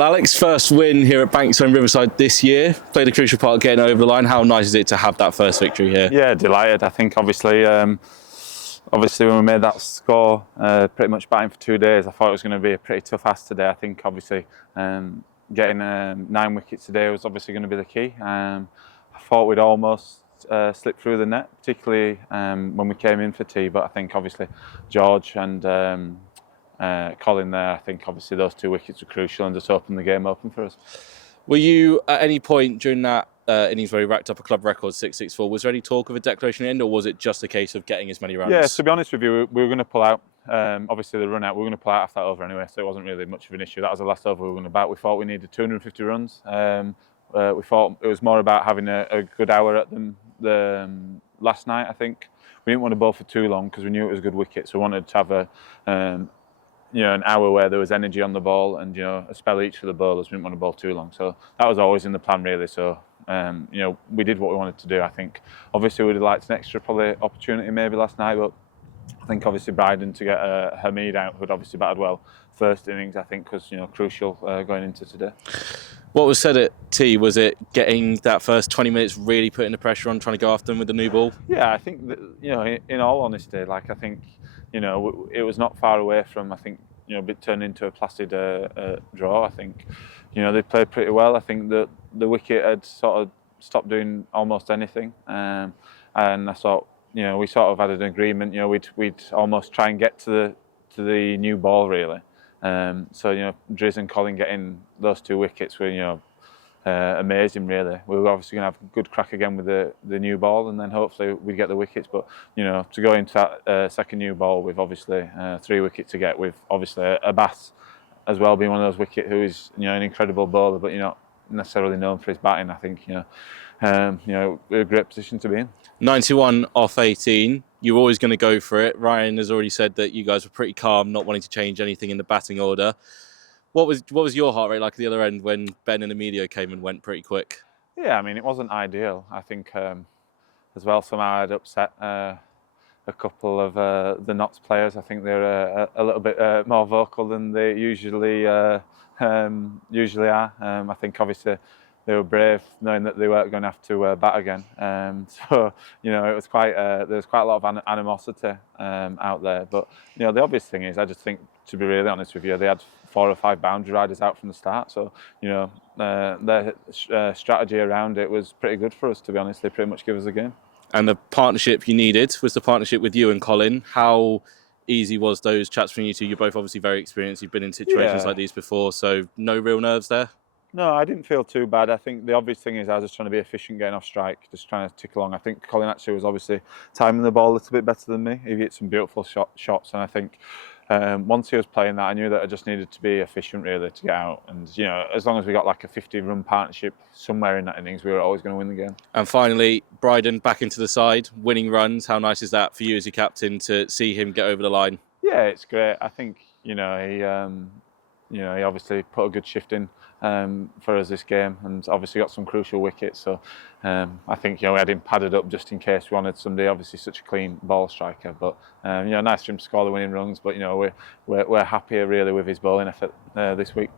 Well, Alex, first win here at Banks Homes Riverside this year. Played a crucial part of getting over the line. How nice is it to have that first victory here? Yeah, delighted. I think obviously when we made that score, pretty much batting for 2 days, I thought it was going to be a pretty tough ask today. I think obviously getting 9 wickets today was obviously going to be the key. I thought we'd almost slipped through the net, particularly when we came in for tea. But I think obviously George and Colin there, I think obviously those 2 wickets were crucial and just opened the game open for us. Were you at any point during that innings where he racked up a club record 664, was there any talk of a declaration end, or was it just a case of getting as many runs? Yeah, to be honest with you, we were going to pull out. Obviously the run out, we were going to pull out after that over anyway, so it wasn't really much of an issue. That was the last over we were going to bat. We thought we needed 250 runs. We thought it was more about having a good hour at the last night, I think. We didn't want to bowl for too long because we knew it was a good wicket, so we wanted to have an hour where there was energy on the ball and a spell each for the bowlers. We didn't want to bowl too long, so that was always in the plan really. So we did what we wanted to do. I think obviously we'd have liked an extra probably opportunity maybe last night, but I think obviously Bryden to get Hamid out, who'd obviously batted well first innings, I think was crucial going into today. What was said at tea, was it getting that first 20 minutes really putting the pressure on, trying to go after them with the new ball? Yeah, I think that, in all honesty, like I think it was not far away from, I think, it turned into a placid draw. I think, they played pretty well. I think that the wicket had sort of stopped doing almost anything, and I thought, we sort of had an agreement. We'd almost try and get to the new ball really. So Driz and Colin getting those 2 wickets were amazing really. We were obviously going to have a good crack again with the new ball, and then hopefully we'd get the wickets. But to go into that second new ball with obviously 3 wickets to get, with obviously Abbas as well being one of those wickets who is an incredible bowler, but not necessarily known for his batting. I think we're a great position to be in. 91 off 18. You're always going to go for it. Ryan has already said that you guys were pretty calm, not wanting to change anything in the batting order. What was your heart rate like at the other end when Ben and Emilio came and went pretty quick? Yeah, I mean, it wasn't ideal. I think as well somehow I'd upset a couple of the Notts players. I think they're a little bit more vocal than they usually are. I think obviously they were brave, knowing that they weren't going to have to bat again. So it was there was quite a lot of animosity out there. But the obvious thing is, I just think, to be really honest with you, they had 4 or 5 boundary riders out from the start. So their strategy around it was pretty good for us. To be honest, they pretty much gave us a game. And the partnership you needed was the partnership with you and Colin. How easy was those chats from you two? You're both obviously very experienced. You've been in situations like these before, so no real nerves there? No, I didn't feel too bad. I think the obvious thing is I was just trying to be efficient getting off strike, just trying to tick along. I think Colin actually was obviously timing the ball a little bit better than me. He hit some beautiful shots, and I think once he was playing that, I knew that I just needed to be efficient really to get out. And as long as we got like a 50-run partnership somewhere in that innings, we were always going to win the game. And finally, Bryden back into the side, winning runs. How nice is that for you as your captain to see him get over the line? Yeah, it's great. I think he obviously put a good shift in for us this game, and obviously got some crucial wickets. So I think we had him padded up just in case we wanted somebody. Obviously, such a clean ball striker, but nice for him to score the winning runs. But we're happier really with his bowling effort this week.